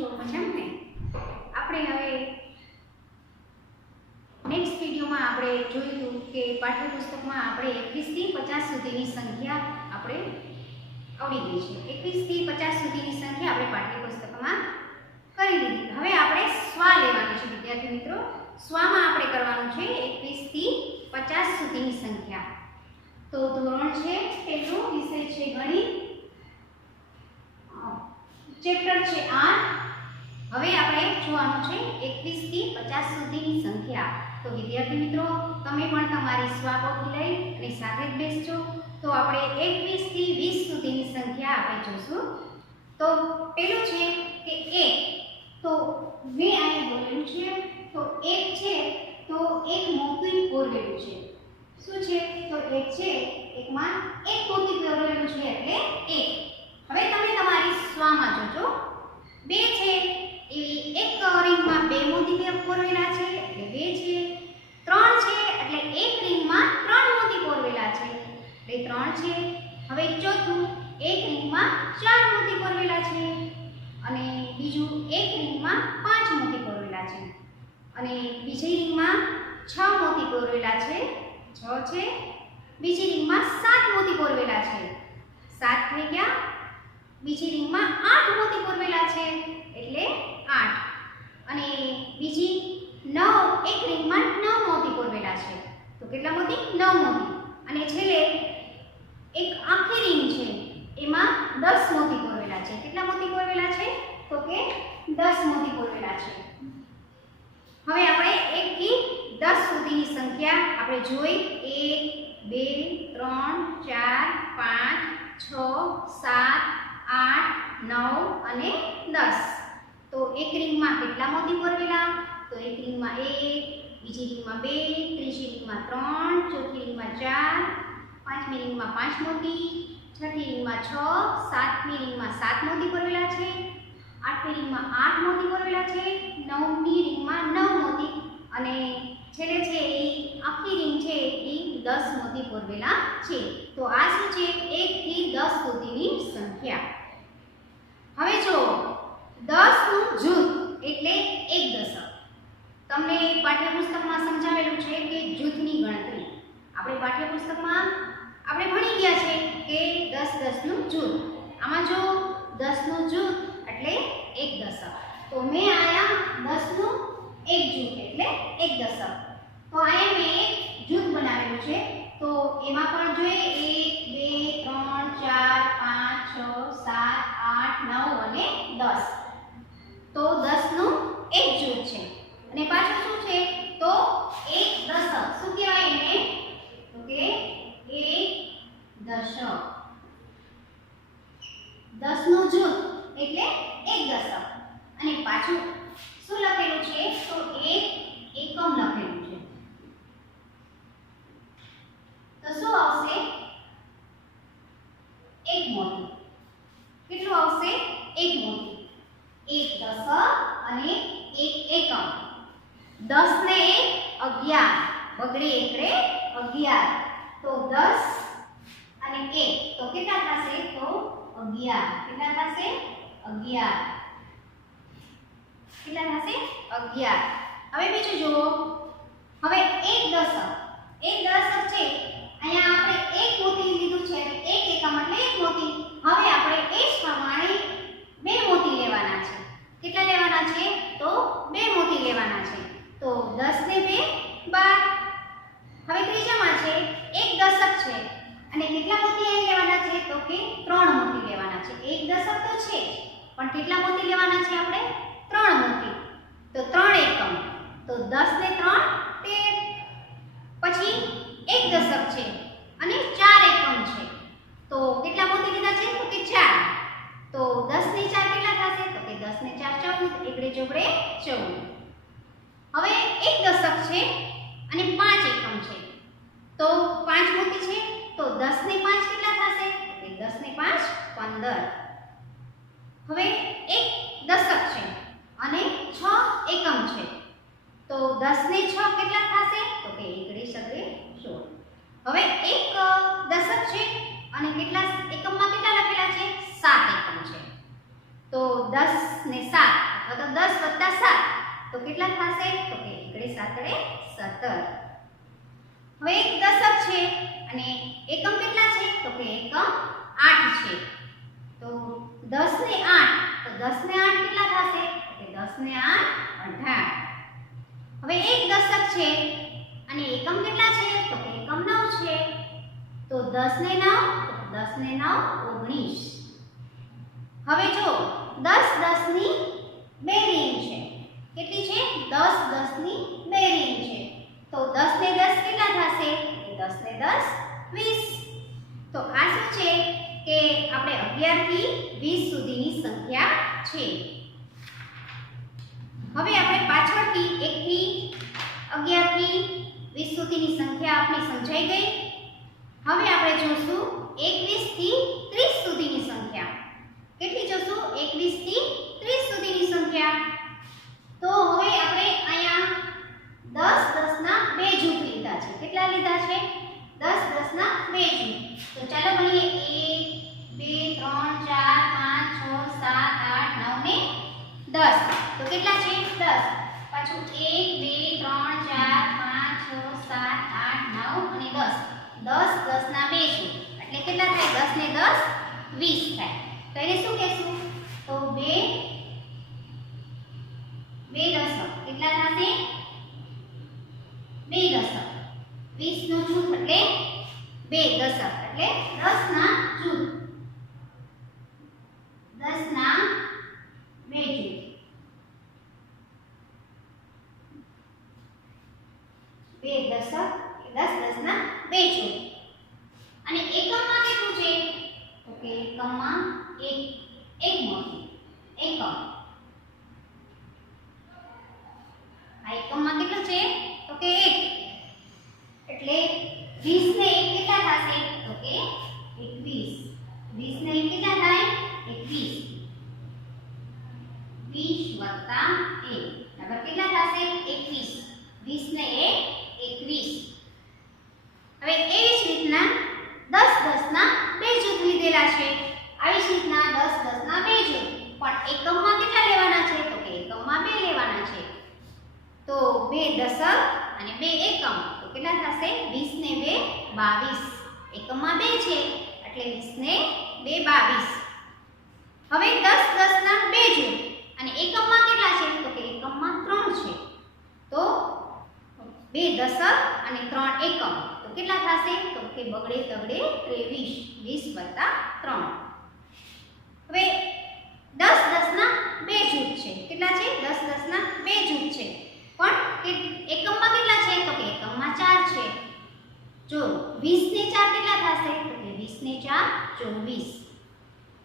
છો મજામાં ને? આપણે હવે નેક્સ્ટ વિડીયોમાં આપણે જોયું કે પાઠ્યપુસ્તકમાં આપણે 21 થી 50 સુધીની સંખ્યા આપણે આવડી ગઈ છે. 21 થી 50 સુધીની સંખ્યા આપણે પાઠ્યપુસ્તકમાં કરી લીધી. હવે આપણે સ્વા લેવાનું છે વિદ્યાર્થી મિત્રો. સ્વામાં આપણે કરવાનું છે 21 થી 50 સુધીની સંખ્યા. તો ધોરણ છે પહેલો, વિષય છે ગણિત, ચેપ્ટર છે 8. હવે આપણે જોવાનું છે 21 થી 50 સુધીની સંખ્યા. તો વિદ્યાર્થી મિત્રો, તમે પણ તમારી સ્વાપોથી લઈ અને સાથે જ બેસજો. તો આપણે 21 થી 20 સુધીની સંખ્યા આપણે જોશું. તો પેલું છે કે 1. તો મેં અહીંયા બોલેલું છે. તો 1 છે તો એક મોતી પોરવેલું છે. શું છે? તો 1 છે, એકમાં એક મોતી પોરવેલું છે એટલે 1. હવે તમે તમારી સ્વામાં જોજો. 2 છે એવી એક રિંગમાં 2 મોતી પોરવેલા છે એટલે 2 છે. 3 છે એટલે એક રિંગમાં 3 મોતી પોરવેલા છે એટલે 3 છે. હવે ચોથું, એક રિંગમાં 4 મોતી પોરવેલા છે અને બીજું એક રિંગમાં 5 મોતી પોરવેલા છે અને બીજી રિંગમાં 6 મોતી પોરવેલા છે, 6 છે. બીજી રિંગમાં 7 મોતી પોરવેલા છે, 7 થઈ ગયા. બીજી રિંગમાં 8 મોતી પોરવેલા છે એટલે 8 અને બીજી 9, એક રિંગમાં 9 મોતી પોરવેલા છે. તો કેટલા મોતી? 9 મોતી. અને છેલ્લે એક આખી રિંગ છે, એમાં 10 મોતી પોરવેલા છે. કેટલા મોતી પોરવેલા છે? તો કે 10 મોતી પોરવેલા છે. હવે આપણે 1 થી 10 સુધીની સંખ્યા આપણે જોઈ. 1 2 3 4 5 6 7 8 9 અને 10. તો એક રિંગમાં કેટલા મોતી પોરવેલા? તો એક રિંગમાં 1, બીજી રિંગમાં 2, ત્રીજી રિંગમાં 3, ચોથી રિંગમાં 4, પાંચમી રિંગમાં 5 મોતી, છઠ્ઠી રિંગમાં 6, સાતમી રિંગમાં 7 મોતી પોરવેલા છે, આઠમી રિંગમાં 8 મોતી પોરવેલા છે, નવમી રિંગમાં 9 મોતી અને છેલ્લે છે એ આખી રિંગ છે એ 10 મોતી પોરવેલા છે. તો આ શું છે? 1 થી 10 સુધીની સંખ્યા. હવે જો 10 નું જૂથ એટલે એક દશક. તમને પાઠ્યપુસ્તકમાં સમજાવેલું છે કે જૂથની ગણતરી. આપણે પાઠ્યપુસ્તકમાં આપણે ભણી ગયા છે કે 10 10 નું જૂથ. આમાં જો 10 નું જૂથ એટલે એક દશક. તો મેં આયા 10 નું એક જૂથ એટલે એક દશક. તો આયા મેં એક જૂથ બનાવેલું છે. તો એમાં પણ જોઈએ 1 2 3 4 5 6 7 8 9 અને 10. તો 10 નું એક જૂથ છે. અને પાછું શું છે? તો એક દશક. શું કહેવાય એને? તો કે એક દશક. 10 નું જૂથ એટલે એક દશક. અને પાછું શું લખેલું છે? તો એક એકમ લખેલું છે. તો શું આવશે? એક મોતી. કેટલું આવશે? એક મોતી. એક દશક અને એક એકમ. 10 ને 1 11. બગડી એટલે 11. તો 10 અને 1 તો કેટલા થશે? તો 11. કેટલા થશે? 11. કેટલા થશે? 11. હવે બીજું જુઓ. હવે એક દશક. એક દશક છે, અહીંયા આપણે એક મોતી લીધું છે, એક એકમ એટલે એક મોતી. હવે આપણે એ જ પ્રમાણે 2 મોતી લેવાના છે. કેટલા લેવાના છે? તો 2 મોતી લેવાના છે. તો 10 ને 2 12. હવે ત્રીજામાં છે એક દશક છે અને કેટલા મોતી અહીં લેવાના છે? તો કે 3 મોતી લેવાના છે. એક દશક તો છે પણ કેટલા મોતી લેવાના છે આપણે? 3 મોતી. તો 3 એકમ. તો 10 ને 3 13. પછી એક દશક છે અને 4 એકમ છે. તો કેટલા મોતી લીધા છે? તો કે 4. તો 10 ને 4 કેટલા થશે? તો કે 10 ને 4 14. એકડે ચોગડે 14. હવે એક દશક છે અને 5 એકમ છે. તો 5 મોતી છે. તો 10 ને 5 કેટલા થશે? તો કે 10 ને 5 15. હવે એક દશક છે અને 6 એકમ છે. તો 10 ને 6 કેટલા થશે? તો કે એકડે સગડે 16. હવે એક દશક છે અને કેટલા એકમમાં કેટલા લખેલા છે? 7 એકમ છે. તો 10 ને 7 10 વત્તા 7 તો કેટલા થશે? તો કે એકડે સાતડે 17. હવે એક દશક છે અને એકમ કેટલા છે? તો કે એકમ 8 છે. તો 10 ને 8 તો 10 ને 8 કેટલા થશે? તો કે 10 ને 8 18. હવે એક દશક છે અને એકમ કેટલા છે? તો કે એકમ 9 છે. તો 10 ને 9 તો 10 ને 9 19. હવે જો 10 10 ની બેરિંગ છે. કેટલી છે? 10 10 ની બેરિંગ છે. તો 10 ને 10 કેટલા થશે? 10 ને 10 20. તો આ શું છે કે આપણે 11 થી 20 સુધીની સંખ્યા છે. હવે આપણે પાછળથી 1 થી 11 થી 20 સુધીની સંખ્યા આપણી સમજાઈ ગઈ. હવે આપણે જોશું 21 થી 30 સુધીની સંખ્યા. કેટલી જોશું? 21 થી 30 સુધીની સંખ્યા. તો હવે આપણે અહીંયા 10 10 ના બે જૂથ લીધા છે. કેટલા લીધા છે? 10 10 ના બે જૂથ. તો ચાલો ગણીએ 1 2 3 4 5 6 7 8 9 ને 10. તો કેટલા છે? 10. પાછું 1 2 3 4 5 6 7 8 9 અને 10. 10 10 ના બે જૂથ એટલે કેટલા થાય? 10 ને 10 20 થાય. તો એને શું કહેશું? તો બે દશક કેટલા થશે? બે દશક. 20 નો જૂથ એટલે બે દશક એટલે 10 ના જૂથ. 10 ના બે જૂથ. બે દશક 10 10 ના બે જૂથ. અને એકમમાં કેટલું છે? તો કે એકમમાં એકમ. આ એકમમાં કેટલું છે? તો કે 1. એટલે 20 ને 1 કેટલા થશે? તો કે 21. 20 ને 1 કેટલા થાય? 21. 20 વત્તા 1 બરાબર કેટલા થશે? 21. 20 ને 1 21. હવે એવી જ રીતના 10 10 ના બે જૂથ લીધેલા છે. આવી જ રીતના 10 10 ના બે જૂથ. પણ એકમમાં કેટલા લેવાના છે? તો કે એકમમાં બે લેવાના છે. તો બે દશક અને બે એકમ તો કેટલા થશે? 20 ને 2 22. એકમમાં 2 છે એટલે 20 ને 2 22. હવે 10 10 ના બે જૂથ અને એકમમાં કેટલા છે? તો કે એકમમાં 3 છે. તો બે દશક અને 3 એકમ તો કેટલા થશે? તો કે બગડે તગડે 23. 20 વત્તા 3. હવે 10 10 ના બે જૂથ છે. કેટલા છે? 10 10 ના બે જૂથ છે. પણ એકમમાં કેટલા છે? તો કે એકમમાં 4 છે. જો 20 ને 4 કેટલા થશે? તો કે 20 ને 4 24.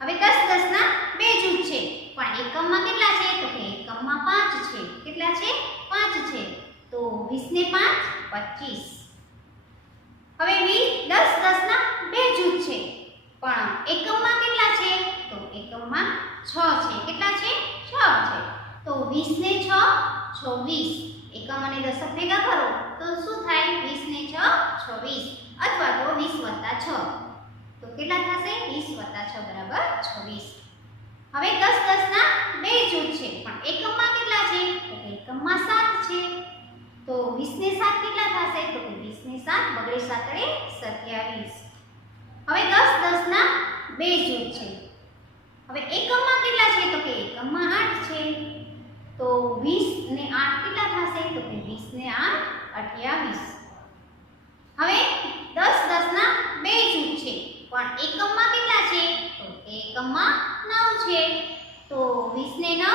હવે 10 10 ના બે જૂથ છે. પણ એકમમાં કેટલા છે? તો કે એકમમાં 5 છે. કેટલા છે? 5 છે. તો 20 ને 5 25. હવે 10 10 ના બે જૂથ છે. પણ એકમમાં કેટલા છે? તો એકમમાં 6 છે. કેટલા છે? 6 છે. તો 20 ને 6 26. એકમ અને દશક ભેગા કરો તો શું થાય? 20 ને 6 26 અથવા તો 20 વત્તા 6 તો કેટલા થશે? 20 વત્તા 6 બરાબર 26. હવે 10 10 ના બે જૂથ છે. પણ એકમમાં કેટલા છે? તો એકમમાં 7 છે. તો 20 ને 7 કેટલા થશે? તો કે 20 ને 7 બગડે સાતડે 27. હવે 10 10 ના બે જૂથ છે. હવે એકમમાં કેટલા છે? તો કે એકમમાં 8 છે. તો 20 ને 8 કેટલા થશે? તો કે 20 ને 8 28. હવે 10 10 ના બે જૂથ છે. પણ એકમમાં કેટલા છે? તો એકમમાં 9 છે. તો 20 ને 9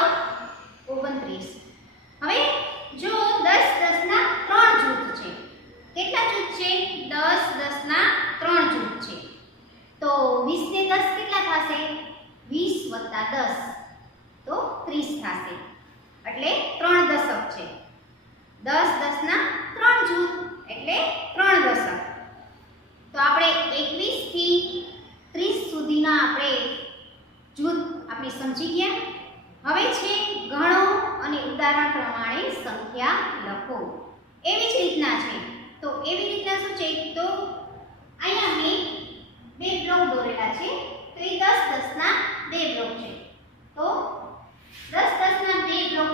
29. હવે જો 10 10 ના 3 જૂથ છે. કેટલા જૂથ છે? 10 10 ના 3 જૂથ છે. તો 20 ને 10 કેટલા થશે? 20 વત્તા 10 તો 30 થશે. એટલે 3 દશક છે. 10 10 ના 3 જૂથ એટલે 3 દશક. તો આપણે 21 થી 30 સુધીના આપણે જૂથ આપણે સમજી ગયા. હવે છે ગણો અને ઉદાહરણ પ્રમાણે સંખ્યા લખો. એવી જ રીતના છે. તો એવી રીતના શું છે? તો અહીંયા મેં બે બ્લોક દોરેલા છે. તો એ 10 10 ના બે બ્લોક છે. તો 10 10 ના બે બ્લોક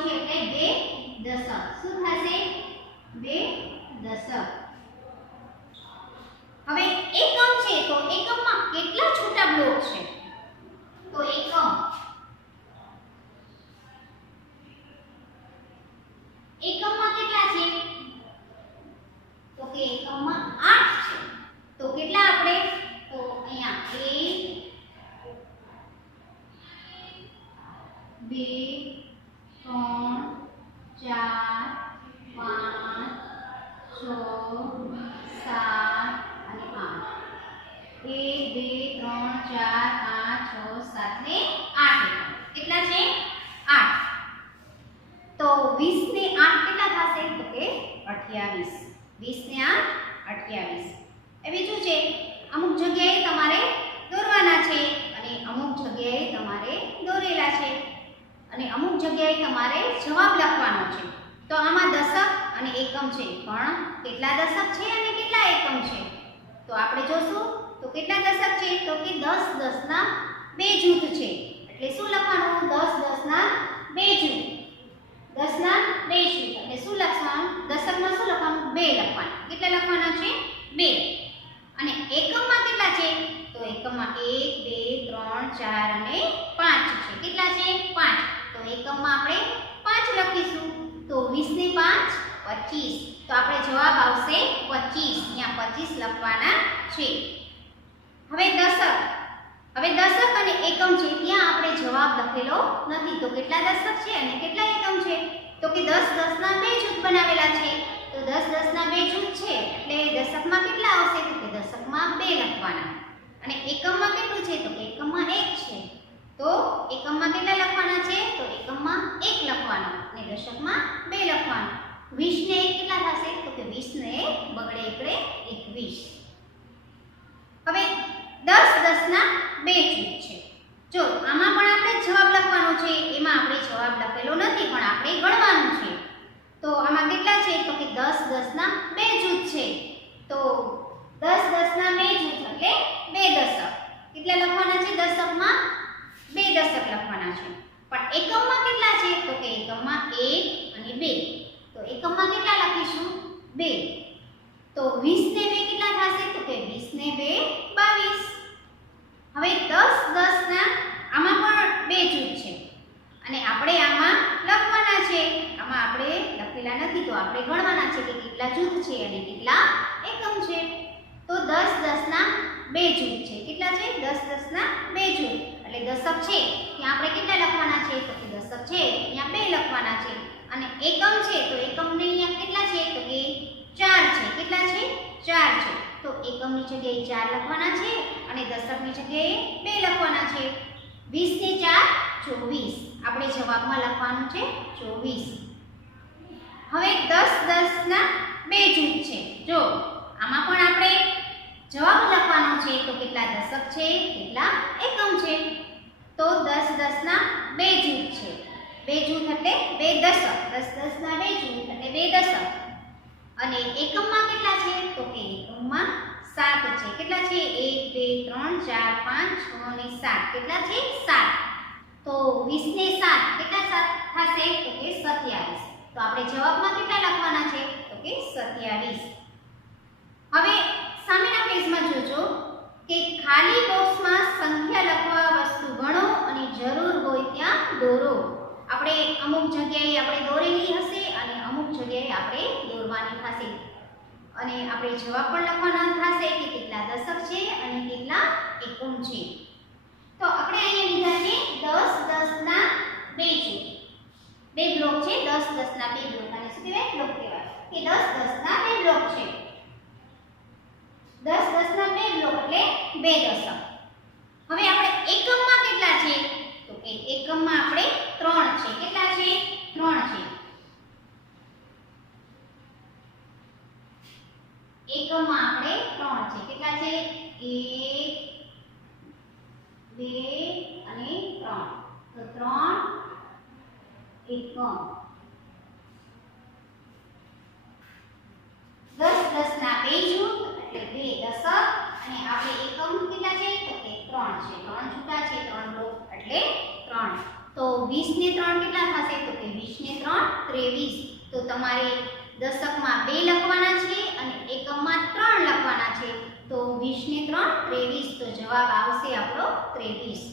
20 ને 8 28. એ બીજું છે અમુક જગ્યાએ તમારે દોરવાના છે અને અમુક જગ્યાએ તમારે દોરેલા છે અને અમુક જગ્યાએ તમારે જવાબ લખવાનો છે. તો આમાં દશક અને એકમ છે, પણ કેટલા દશક છે અને કેટલા એકમ છે તો આપણે જોશું. તો કેટલા દશક છે તો કે 10 10 ના બે જૂથ છે. એટલે શું લખવાનું? 10 10 ના બે જૂથ. 10 ના બે જૂથ એટલે શું લખવાનું? દશકમાં શું લખવાનું? 2 લખવાના. કેટલા લખવાના છે? 2. અને એકમમાં કેટલા છે તો એકમમાં 1 2 3 4 અને 5 છે. કેટલા છે? 5. તો એકમમાં આપણે 5 લખીશું. તો 20 ને 5 25. તો આપણે જવાબ આવશે 25. અહીંયા 25 લખવાના છે. હવે દશક અને એકમ છે, ત્યાં આપણે જવાબ લખેલો નથી. તો કેટલા દશક છે અને કેટલા એકમ છે તો કે 10 10 ના બે જૂથ બનાવેલા છે. તો 10 10 ના બે જૂથ છે એટલે દશકમાં કેટલા આવશે તો કે દશકમાં 2 લખવાના. અને એકમમાં કેટલું છે તો કે એકમમાં 1 છે. તો એકમમાં કેટલા લખવાના છે તો એકમમાં 1 લખવાનો અને દશકમાં 2 લખવાનો. 20 ને 1 કેટલા થશે તો કે 20 ને 1 બગડે એકડે 21. હવે 10 10 ના બે જૂથ છે. જો આમાં પણ આપણે જવાબ લખવાનો છે, એમાં આપણે જવાબ લખેલો નથી પણ આપણે ગણવાનું છે. તો આમાં કેટલા છે તો કે 10 10 ના બે જૂથ છે. તો 10 10 ના બે જૂથ એટલે બે દશક. કેટલા લખવાના છે? દશકમાં બે દશક લખવાના છે. પણ એકમમાં કેટલા છે તો કે એકમમાં 1 અને 2. તો એકમમાં કેટલા લખીશું? 2. તો 20 ને 2 કેટલા થશે તો કે 20 ને 2 22. હવે 10 10 ના આમાં પણ બે જૂથ છે અને આપણે આમાં લખવાના છે. આમાં આપણે લખેલા નથી તો આપણે ગણવાના છે કે કેટલા જૂથ છે અને કેટલા એકમ છે. તો 10 10 ના બે જૂથ છે. કેટલા છે? 10 10 ના બે જૂથ એટલે દશક છે ત્યાં આપણે કેટલા લખવાના છે તો કે દશક છે ત્યાં 2 લખવાના છે. અને એકમ છે તો એકમને અહીંયા કેટલા છે તો કે 4 છે. કેટલા છે? 4 છે. તો એકમની જગ્યાએ 4 લખવાના છે અને દશકની જગ્યાએ 2 લખવાના છે. 20 ને 4 24. આપણે જવાબમાં લખવાનું છે 24. હવે 10 10 ના બે જૂથ છે. જો આમાં પણ આપણે જવાબ લખવાનો છે તો કેટલા દશક છે કેટલા એકમ છે. તો 10 10 ના બે જૂથ છે. બે જૂથ એટલે બે દશક. 10 10 ના બે જૂથ એટલે બે દશક. અને એકમમાં કેટલા છે તો કે એકમમાં 7 છે. કેટલા છે? 1 2 3 4 5 6 અને 7. કેટલા છે? 7. તો 20 ને 7 કેટલા થશે તો કે 27. તો આપણે જવાબમાં કેટલા લખવાના છે તો કે 27. હવે સામેના પેજમાં જોજો કે ખાલી બોક્સમાં સંખ્યા લખવા વસ્તુ ગણો અને જરૂર હોય ત્યાં દોરો. આપણે અમુક જગ્યાએ આપણે દોરેલી હશે અને અમુક જગ્યાએ આપણે દોરવાની થશે અને આપણે જવાબ પણ લખવાના થશે કે કેટલા દશક છે અને કેટલા એકમ છે. તો આપણે અહીંયા લીધા છે 10 10 ના બે જૂથ. બે બ્લોક છે. 10 10 ના બે બ્લોક અને શું કહેવાય? બ્લોક કહેવાય કે 10 10 ના બે બ્લોક છે. 10 10 ના બે બ્લોક એટલે બે દશક. હવે આપણે એકમમાં કેટલા છે તો કે એકમમાં આપણે 3 છે. કેટલા છે? 3 છે. એકમમાં આપણે 3 છે. કેટલા છે? 1 2 અને 3. તો 3 એકમ. 10 10 ના બે જૂથ એટલે બે દશક અને આપણે એકમ કેટલા છે તો કે 3 છે. 3 છૂટા છે. 3 બ્લોક એટલે 3. તો 20 ને 3 કેટલા થશે તો કે 20 ને 3 23. તો તમારે દશકમાં 2 લખવાના છે અને એકમમાં 3 લખવાના છે. તો 20 ને 3 23. તો જવાબ આવશે આપણો 23.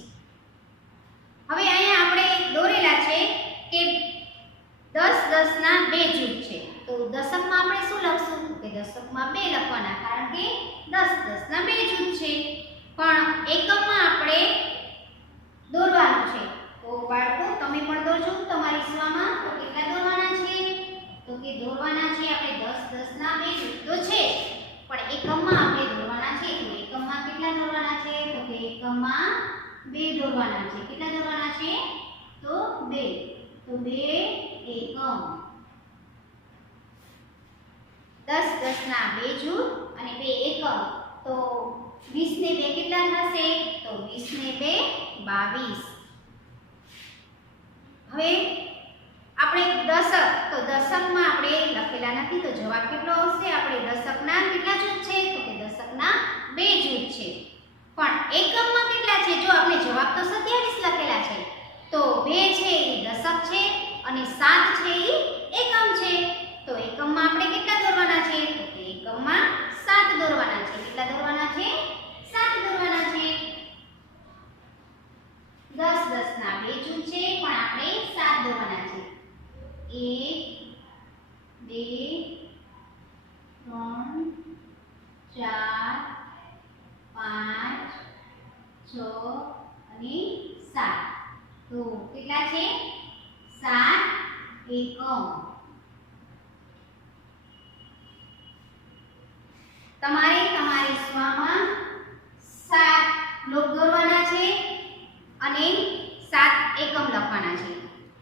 હવે અહીંયા આપણે દોરેલા છે કે 10 10 ના બે જૂથ છે. તો દશકમાં આપણે શું લખશું કે દશકમાં 2 લખવાના કારણ કે 10 10 ના બે જૂથ છે. પણ એકમમાં આપણે દોરવાનું છે. તો બાળકો તમે પણ દોરજો તમારી સ્વામાં. તો કેટલા દોરવાના છે તો કે દોરવાના છે આપણે 10 10 ના બે જૂથ તો છે પણ એકમમાં આપણે દોરવાના છે. તો એકમમાં કેટલા દોરવાના છે તો કે એકમમાં 2 દોરવાના છે. કેટલા દોરવાના છે તો 2. તો 2 એકમ. 10 10ના 2 જૂથ અને 2 એકમ. તો 20 ને 2 કેટલા થશે? તો 20 ને 2 22. હવે આપણે દશક, તો દશકમાં આપણે લખેલા નથી, તો જવાબ કેટલો આવશે? આપણે દશકના કેટલા જૂથ છે? તો કે દશકના 2 જૂથ છે. પણ એકમમાં કેટલા છે? જો આપણે જવાબ તો 27 લખેલા છે, તો 2 છે એ દશક છે અને 7 છે એ એકમ છે. તો એકમમાં આપણે કેટલા દોરવાના છે? તો કે એકમમાં 7 દોરવાના છે. કેટલા દોરવાના છે? 7 દોરવાના છે. 10 10ના 2 જૂથ છે, પણ આપણે 7 દોરવાના છે. 1 2 3 4 5 6 અને 7. તો કેટલા છે? 7 એકમ. તમારે તમારી સ્વામાં 7 લોક દોરવાના છે અને 7 એકમ લખવાના છે.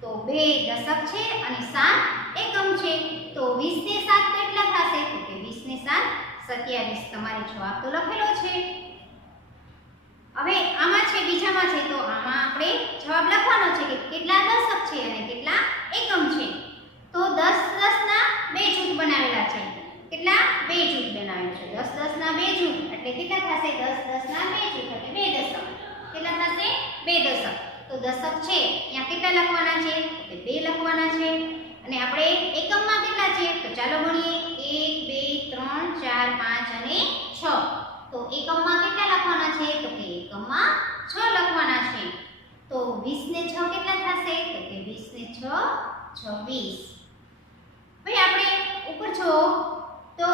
તો 2 દશક છે અને 7 એકમ છે. તો 20 ને 7 કેટલા થશે? તો કે 20 ને 7 27. તમારે જવાબ તો લખેલો છે. હવે આમાં છે, બીજામાં છે, તો આમાં આપણે જવાબ લખવાનો છે કે કેટલા દશક છે અને કેટલા એકમ છે. તો 10 10ના 2 જૂથ બનાવેલા છે. કેટલા? 2 જૂથ બનાવેલા છે. 10 10ના 2 જૂથ એટલે કેટલા થશે? 10 10ના 2 જૂથ એટલે 2 દશક. કેટલા થશે? 2 દશક. તો દશક છે ત્યાં કેટલા લખવાના છે? તો 2 લખવાના છે. અને આપણે એકમમાં કેટલા છે? તો ચાલો ગણીએ. 1 2 3 4 5 અને 6. તો એકમમાં કેટલા લખવાના છે? તો કે એકમમાં 6 લખવાના છે. તો 20 ને 6 કેટલા થશે? તો કે 20 ને 6 26. હવે આપણે ઉપર જો તો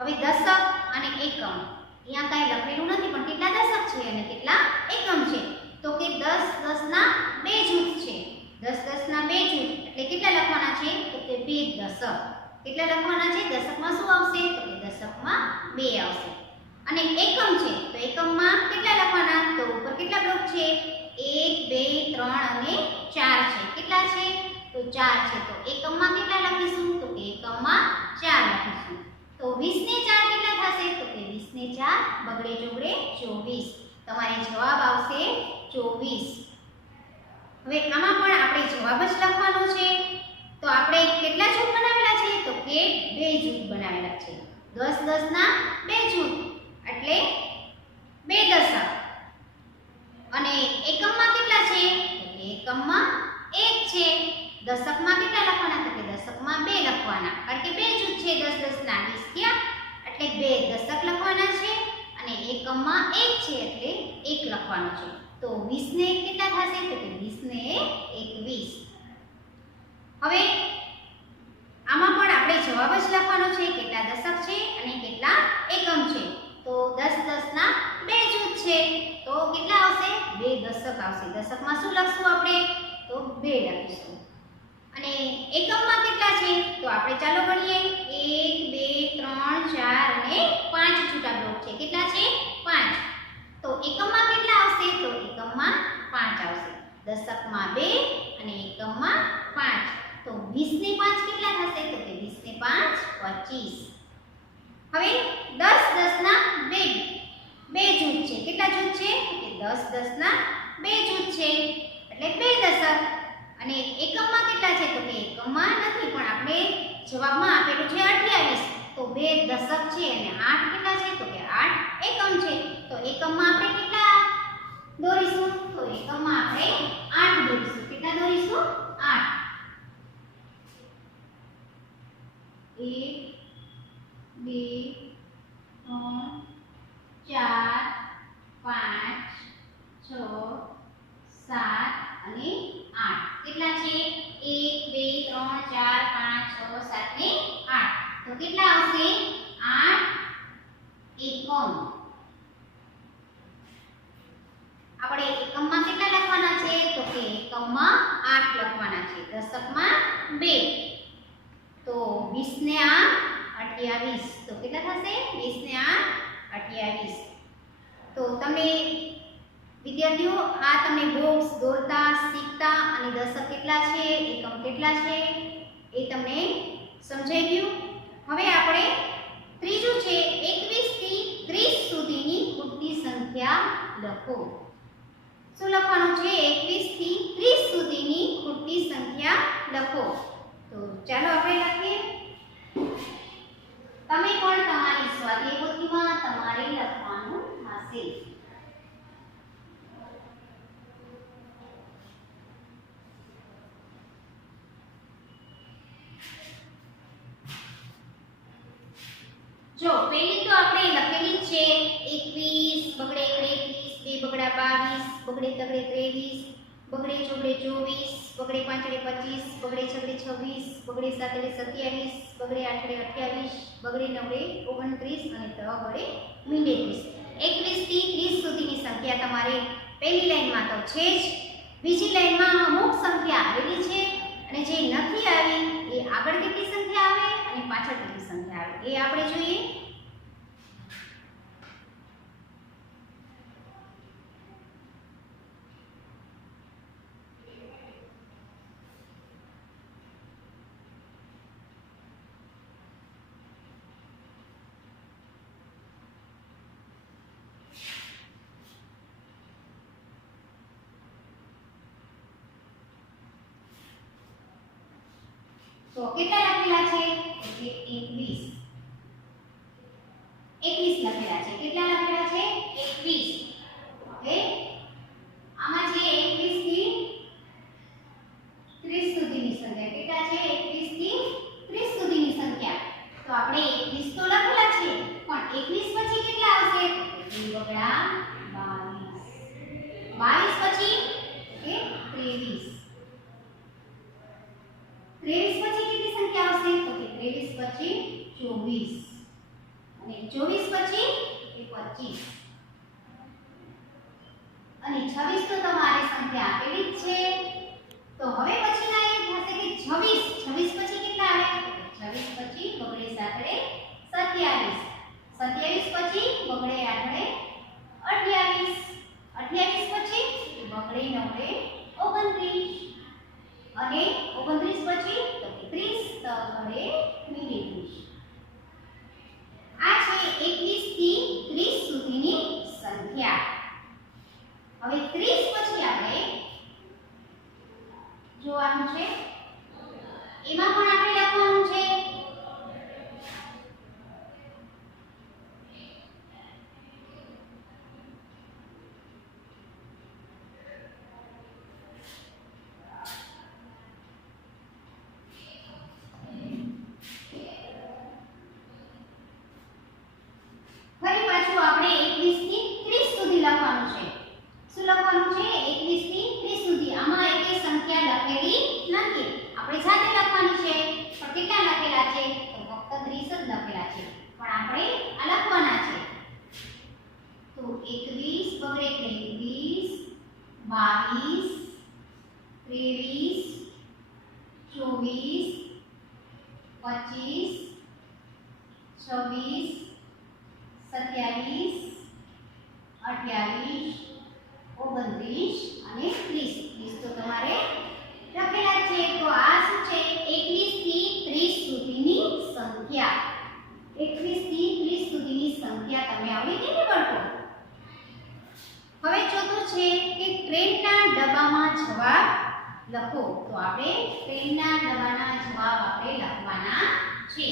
હવે દશક અને એકમ અહીંયા કાંઈ લખેલું નથી, પણ કેટલા દશક છે અને કેટલા એકમ છે? તો કે 10 10ના 2 જૂથ છે. 10 10ના 2 જૂથ એટલે કેટલા લખવાના છે? તો કે 2 દશક. કેટલા લખવાના છે? દશકમાં શું આવશે? તો કે દશકમાં 2 આવશે. અને એકમ છે, તો એકમમાં કેટલા લખવાના? તો ઉપર કેટલા બ્લોક છે? 1 2 3 અને 4 છે. કેટલા છે? તો 4 છે. તો એકમમાં કેટલા લખીશું? તો કે એકમમાં 4 લખીશું. તો 20 ને 4 કેટલા થશે? તો કે 20 ને 4 બગડે જોગડે 24. તમારે જવાબ આવશે 24. હવે આમાં પણ આપણે જવાબ જ લખવાનો છે. તો આપણે કેટલા જૂથ બનાવેલા છે? તો કે 2 જૂથ બનાવેલા છે. 10 10ના 2 જૂથ એટલે 2 દશક. અને એકમમાં કેટલા છે? તો કે એકમમાં 1 છે. દશકમાં કેટલા લખવાના? તો કે દશકમાં 2 લખવાના, કારણ કે 2 જૂથ છે. 10 10ના 20 થયા એટલે 2 દશક લખવાના છે. અને એકમમાં 1 છે એટલે 1 લખવાનો છે. તો 20 ને કેટલા થશે? તો કે 20 ને 21. હવે આમાં પણ આપણે જવાબ જ લખવાનો છે. કેટલા દશક છે અને કેટલા એકમ છે? તો 10 10ના 2 જૂથ છે. તો કેટલા આવશે? 2 દશક આવશે. દશકમાં શું લખશું આપણે? તો 2 લખીશું. અને એકમમાં કેટલા છે? તો આપણે ચાલો ગણીએ. 1 2 3 4 અને 5 છૂટા બ્લોક છે. કેટલા છે? 5. તો એકમમાં કેટલા આવશે? તો એકમમાં 5 આવશે. દશકમાં 2 અને એકમમાં 5. તો 20 ને 5 કેટલા થશે? તો કે 20 ને 5 25. હવે 10 10ના 2 જૂથ છે. કેટલા જૂથ છે? તો કે 10 10ના 2 જૂથ છે એટલે 2 દશક. અને એકમમાં કેટલા છે? તો કે એકમમાં નથી, પણ આપણે જવાબમાં આપેલું છે 28. તો 2 દશક છે અને 8 કેટલા છે? તો કે 8 એકમ છે. તો એકમમાં આપણે કેટલા દોરીશું? તો એકમમાં આપણે 8 દોરીશું. કેટલા દોરીશું? 8. 1 2 3 4 5 6 7 અને 8. કેટલા છે? 1 2 3 4 5 6 7 ને 8. તો કેટલા આવશે? 8 એકમ. આપણે એકમમાં કેટલા લખવાના છે? તો કે એકમમાં 8 લખવાના છે. દશકમાં 2. તો 20 ને 8 28. તો કેટલા થશે? 20 ને 8 28. તો તમે વિદ્યાર્થીઓ આ તમને બોક્સ દોરતા શીખતા અને દશક કેટલા છે, એકમ કેટલા છે એ તમને સમજાઈ ગયું. હવે આપણે ત્રીજું છે 21 થી 30 સુધીની ખૂટતી સંખ્યા લખો. શું લખવાનું છે? 21 થી 30 સુધીની ખૂટતી સંખ્યા લખો. તો ચાલો આપણે લખીએ. તમે પણ તમારી સ્વાધ્યાય પોથીમાં તમારે લખવાનું થશે. જો પહેલી તો આપણે લખેલી છે 21 બગડે 21 2 બગડા 22 બગડે તગડે 23 બગડે ચોગડે 24 બગડે પાંચડે 25 બગડે છગડે 26 બગડે સાતડે 27 બગડે આઠડે 28 બગડે નવડે 29 અને ત બગડે મીંડે 30. 21 થી 30 સુધીની સંખ્યા તમારે પહેલી લાઈનમાં તો છે જ, બીજી લાઈનમાં અમુક સંખ્યા આવેલી છે અને જે નથી આવી એ આગળ કેટલી સંખ્યા આવે અને પાછળ કેટલી સંખ્યા આવે એ આપણે જોઈએ. તો કેટલા લખેલા છે? એટલે 21. 21 લખેલા છે. કેટલા લખેલા છે? 21. ઓકે, આમાં છે 21 થી 30 સુધીની સંખ્યા. કેટલા છે? 21 થી 30 સુધીની સંખ્યા. તો આપણે 21 તો લખેલા છે, પણ 21 પછી કેટલા આવશે? 2 બગડા 22. 22 પછી કે 23. 23 પછી કેટલી સંખ્યા આવશે? તો કે 23 પછી 24 અને 24 પછી એ 25 અને 26 તો તમારે સંખ્યા આપેલી જ છે. તો હવે પછીના એ થશે કે 26 પછી કેટલા આવે? 26 પછી બગડે સાતડે 27 27 પછી બગડે આઠડે 28 28 પછી બગડે નવડે 29 અને 29 પછી તો કે 30 તો વડે મીંડે 30. આ છે 21 થી 30 સુધીની સંખ્યા. હવે 30 પછી આપણે જોવાનું છે, એમાં પણ આપણે લખવાનું છે. ફરી પાછું આપણે 21 થી 30 સુધી લખવાનું છે. શું લખવાનું છે? 21 થી 30 સુધી. આમાં એકે સંખ્યા લખેલી નથી, આપણે સાથે લખવાની છે. પણ કેટલા લખેલા છે? તો ફક્ત 30 જ લખેલા છે, પણ આપણે આ લખવાના છે. તો 21 બગડે 21 22 23 24 25 26 27 28 અને 30 તો તમારે લખેલા છે. તો આ શું છે? 21 થી 30 સુધીની સંખ્યા. 21 થી 30 સુધીની સંખ્યા તમે આવડી ગઈ ને બાળકો? હવે ચોથું છે કે ટ્રેનના ડબ્બામાં જવાબ લખો. તો આપણે ટ્રેનના ડબ્બાના જવાબ આપણે લખવાના છે.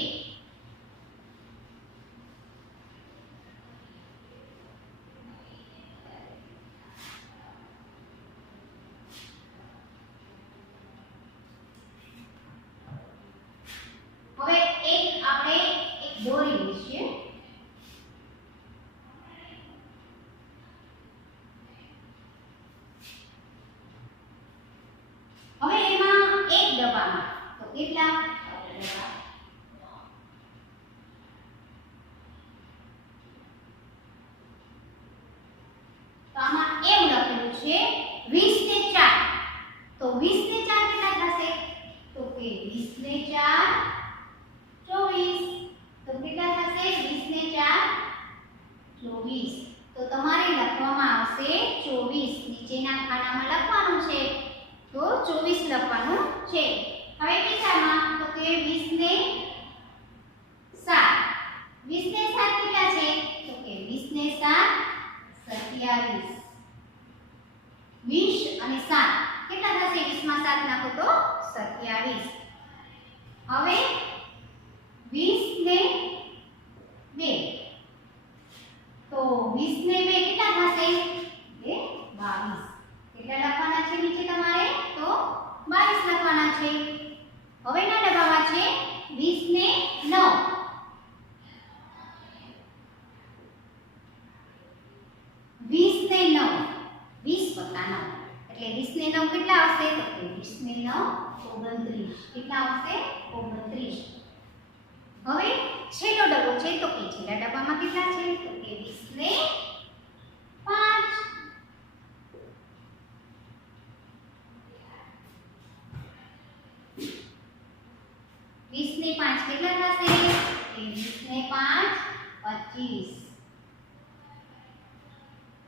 હવે આપણે એક દોરી લઈશું. હવે એમાં એક ડબ્બામાં તો કેટલા? તો આમાં એવું લખેલું છે 20 ને 4. તો 20 ને 4 કેટલા થશે? તો કે 20 ને 4 24. તો કેટલા થશે? 20 ને 4 24. તો તમારે લખવામાં આવશે 24. નીચેના ખાનામાં લખવાનું છે તો 24 લખવાનું છે. હવે બીજામાં તો કે 20 ને હવે 20 ને 2 તો 20 ને 2 કેટલા થશે એ 22 કેટલા લખવાના છે નીચે તમારે તો 22 લખવાના છે હવેના ડબ્બામાં છે 20 ને 9 20 ને 9 20 વત્તા 9 એટલે 20 ને 9 કેટલા આવશે તો કે 20 ને 9 29 કેટલા આવશે 29 હવે છેલ્લો ડબ્બો છે તો કે છેલ્લા ડબ્બામાં કેટલા છે તો કે 20 ને 5 20 ને 5 કેટલા થશે કે 20 ને 5 25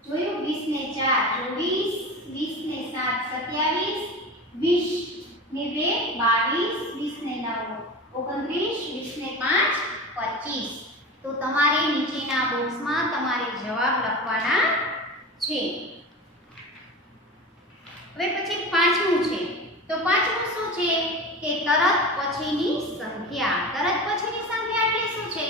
જોયું 20 ને 4 24 20 ને 7 27 20 ને 2 22 20 ને 9 29 20 ને 5 25 તો તમારે નીચેના બોક્સમાં તમારે જવાબ લખવાના છે હવે પછી પાંચમું છે તો પાંચમું શું છે કે તરત પછીની સંખ્યા તરત પછીની સંખ્યા એટલે શું છે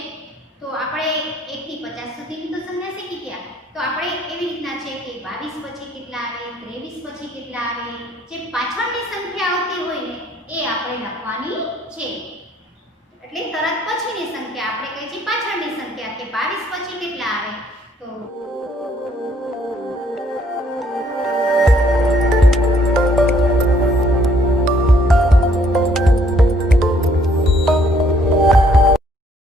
તો આપણે 1 થી 50 સુધીની તો સંખ્યા શીખી ગયા તો આપણે એવી રીતના છે કે 22 પછી કેટલા આવે 23 પછી કેટલા આવે જે પાછળની સંખ્યા આવતી હોય ને એ આપણે લખવાની છે એટલે તરત પછીની સંખ્યા આપણે કહીએ છીએ પાછળની સંખ્યા કે 22 પછી કેટલા આવે તો